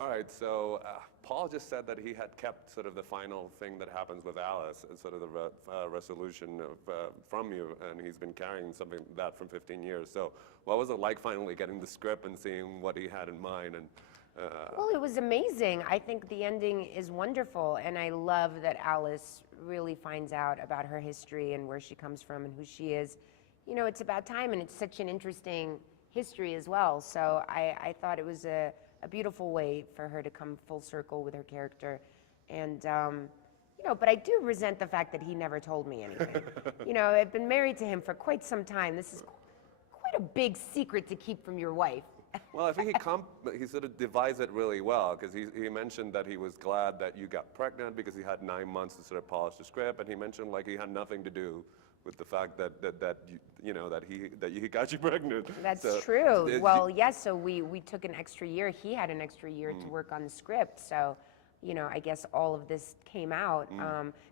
All right, so Paul just said that he had kept sort of the final thing that happens with Alice, and sort of the resolution of, from you, and he's been carrying something like that from 15 years. So what was it like finally getting the script and seeing what he had in mind? And Well, it was amazing. I think the ending is wonderful, and I love that Alice really finds out about her history and where she comes from and who she is. You know, it's about time, and it's such an interesting history as well. So I thought it was a beautiful way for her to come full circle with her character. And, you know, but I do resent the fact that he never told me anything. You know, I've been married to him for quite some time. This is quite a big secret to keep from your wife. well, I think he sort of devised it really well, because he mentioned that he was glad that you got pregnant because he had 9 months to sort of polish the script, and he mentioned like he had nothing to do with the fact that he got you pregnant. That's so, true. Well, yes, so we took an extra year. He had an extra year to work on the script. So, you know, I guess all of this came out.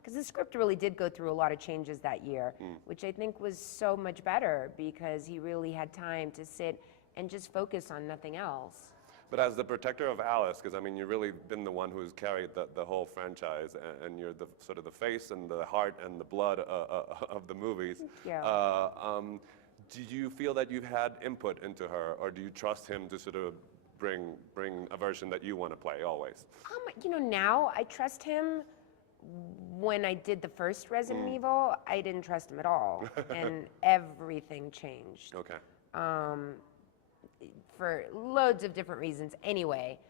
Because the script really did go through a lot of changes that year, which I think was so much better because he really had time to sit and just focus on nothing else. But as the protector of Alice, because I mean, you've really been the one who's carried the whole franchise, and you're the sort of the face and the heart and the blood of the movies. Yeah. Do you feel that you've had input into her, or do you trust him to sort of bring a version that you want to play always? You know, now I trust him. When I did the first Resident Evil, I didn't trust him at all, and everything changed. Okay. For loads of different reasons. Anyway,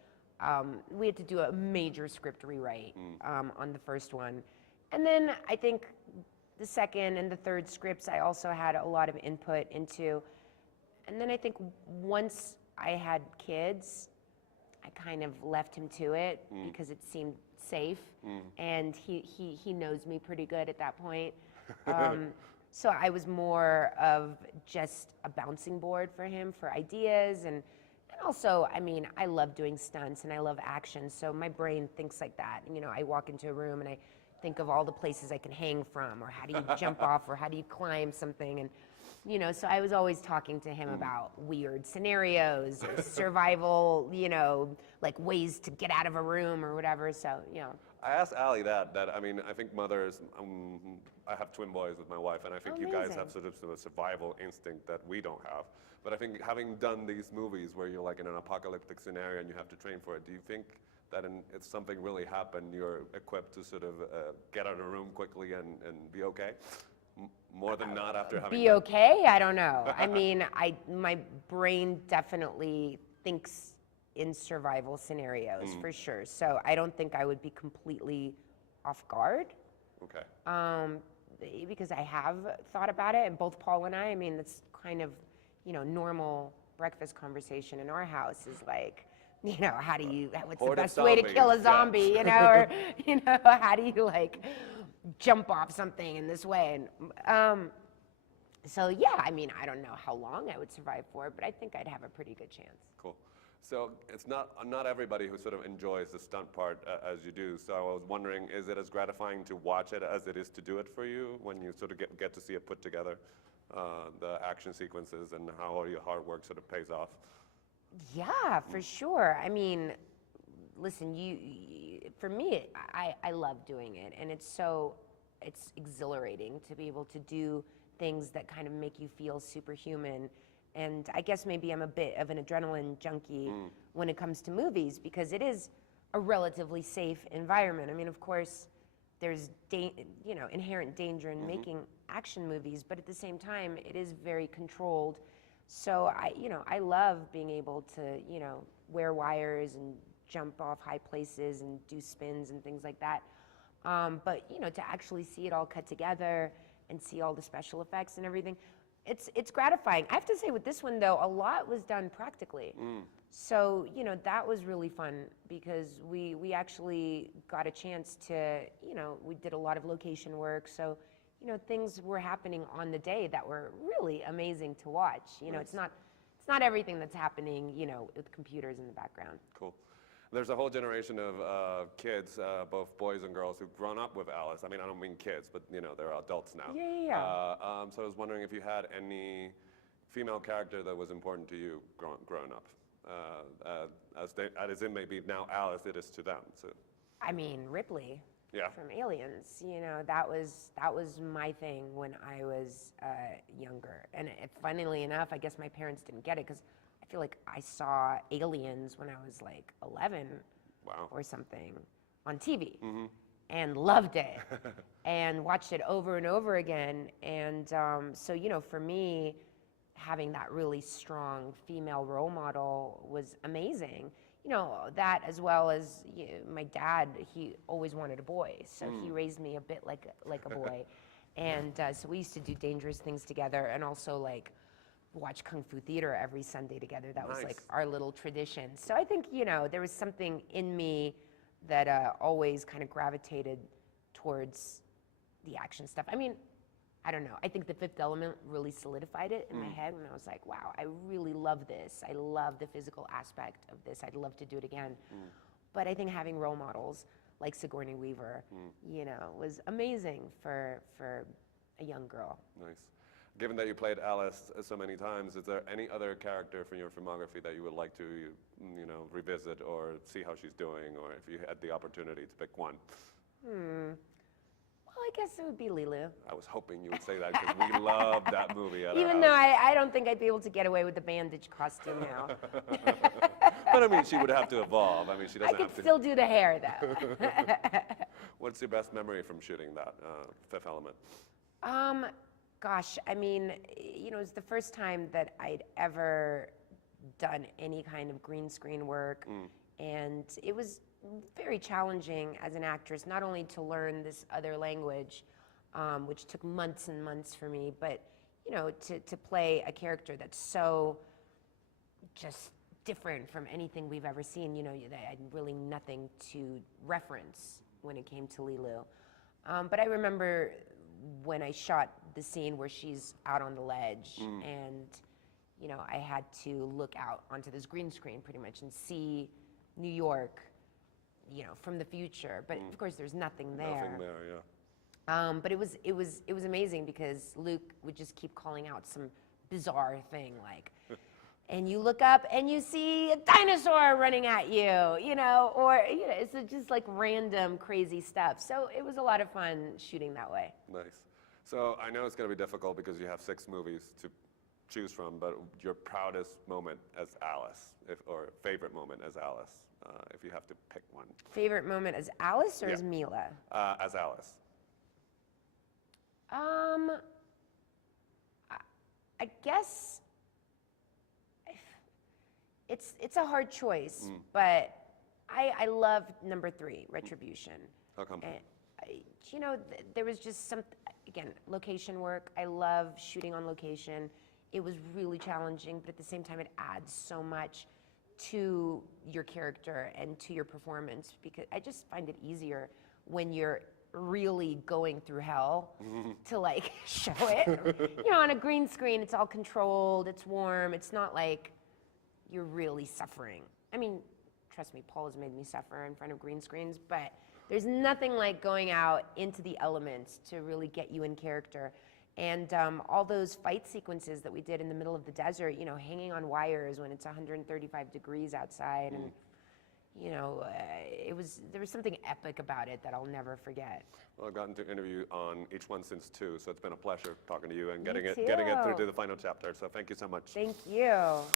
we had to do a major script rewrite on the first one. And then I think the second and the third scripts I also had a lot of input into. And then I think once I had kids, I kind of left him to it because it seemed safe. And he knows me pretty good at that point. So I was more of just a bouncing board for him for ideas, and also, I mean, I love doing stunts and I love action, so my brain thinks like that. You know, I walk into a room and I think of all the places I can hang from, or how do you jump off, or how do you climb something, and you know, so I was always talking to him about weird scenarios, or survival, you know, like ways to get out of a room or whatever. So, you know. I asked Ali that I mean, I think mothers, I have twin boys with my wife, and I think you guys have sort of a survival instinct that we don't have. But I think having done these movies where you're like in an apocalyptic scenario and you have to train for it, do you think that if something really happened, you're equipped to sort of get out of the room quickly and be okay? More than not after having be okay? I don't know. I mean, my brain definitely thinks in survival scenarios for sure. So I don't think I would be completely off guard. Okay. Because I have thought about it, and both Paul and I mean, that's kind of, you know, normal breakfast conversation in our house is like, you know, what's the best way to kill a zombie, you know, or, you know, how do you like jump off something in this way? And so yeah, I mean, I don't know how long I would survive for, but I think I'd have a pretty good chance. Cool. So it's not everybody who sort of enjoys the stunt part as you do. So I was wondering, is it as gratifying to watch it as it is to do it for you when you sort of get to see it put together, the action sequences and how all your hard work sort of pays off? Yeah, for sure. I mean, listen, for me, I love doing it, and it's exhilarating to be able to do things that kind of make you feel superhuman. And I guess maybe I'm a bit of an adrenaline junkie when it comes to movies, because it is a relatively safe environment. I mean, of course, there's you know, inherent danger in making action movies, but at the same time, it is very controlled. So I love being able to, you know, wear wires and jump off high places and do spins and things like that. But you know, to actually see it all cut together and see all the special effects and everything, it's gratifying. I have to say with this one though, a lot was done practically. So, you know, that was really fun because we actually got a chance to, you know, we did a lot of location work. So, you know, things were happening on the day that were really amazing to watch. You know, it's not everything that's happening, you know, with computers in the background. Cool. There's a whole generation of kids, both boys and girls, who've grown up with Alice. I mean, I don't mean kids, but you know, they're adults now. Yeah. So I was wondering if you had any female character that was important to you growing up. as it may be now Alice, it is to them. So. I mean, Ripley. Yeah. From Aliens, you know, that was my thing when I was younger. And funnily enough, I guess my parents didn't get it because I feel like I saw Aliens when I was like 11 Wow. or something on TV and loved it and watched it over and over again. And so, you know, for me, having that really strong female role model was amazing. You know, that as well as my dad, he always wanted a boy, so he raised me a bit like a boy. And so we used to do dangerous things together and also like watch Kung Fu theater every Sunday together. That was like our little tradition. So I think, you know, there was something in me that always kind of gravitated towards the action stuff. I mean, I don't know. I think the Fifth Element really solidified it in my head when I was like, wow, I really love this. I love the physical aspect of this. I'd love to do it again. But I think having role models like Sigourney Weaver, you know, was amazing for a young girl. Nice. Given that you played Alice so many times, is there any other character from your filmography that you would like to, you know, revisit or see how she's doing, or if you had the opportunity to pick one? Well, I guess it would be Lulu. I was hoping you would say that because we love that movie at our Even house. though I don't think I'd be able to get away with the bandage costume now. But I mean, she would have to evolve. I mean, she I doesn't could have to. still do the hair, though. What's your best memory from shooting that Fifth Element? Gosh, I mean, you know, it's the first time that I'd ever done any kind of green screen work. And it was very challenging as an actress, not only to learn this other language, which took months and months for me, but, you know, to play a character that's so just different from anything we've ever seen. You know, I had really nothing to reference when it came to Lilu. But I remember when I shot the scene where she's out on the ledge and, you know, I had to look out onto this green screen pretty much and see New York, you know, from the future. But of course there's nothing there. Nothing there, yeah. But it was amazing because Luke would just keep calling out some bizarre thing like, and you look up and you see a dinosaur running at you, you know, or, you know, it's just like random crazy stuff. So it was a lot of fun shooting that way. Nice. So I know it's going to be difficult because you have 6 movies to choose from, but your proudest moment as Alice, or favorite moment as Alice, if you have to pick one. Favorite moment as Alice or as Milla? As Alice. I guess it's a hard choice, but I love number 3, Retribution. How come? And you know, there was just some, again, location work. I love shooting on location. It was really challenging, but at the same time, it adds so much to your character and to your performance, because I just find it easier when you're really going through hell to like show it. You know, on a green screen, it's all controlled, it's warm, it's not like you're really suffering. I mean, trust me, Paul has made me suffer in front of green screens, but there's nothing like going out into the elements to really get you in character. And all those fight sequences that we did in the middle of the desert, you know, hanging on wires when it's 135 degrees outside, and you know, there was something epic about it that I'll never forget. Well, I've gotten to interview on each one since 2, so it's been a pleasure talking to you and getting it too. through to the final chapter. So thank you so much. Thank you.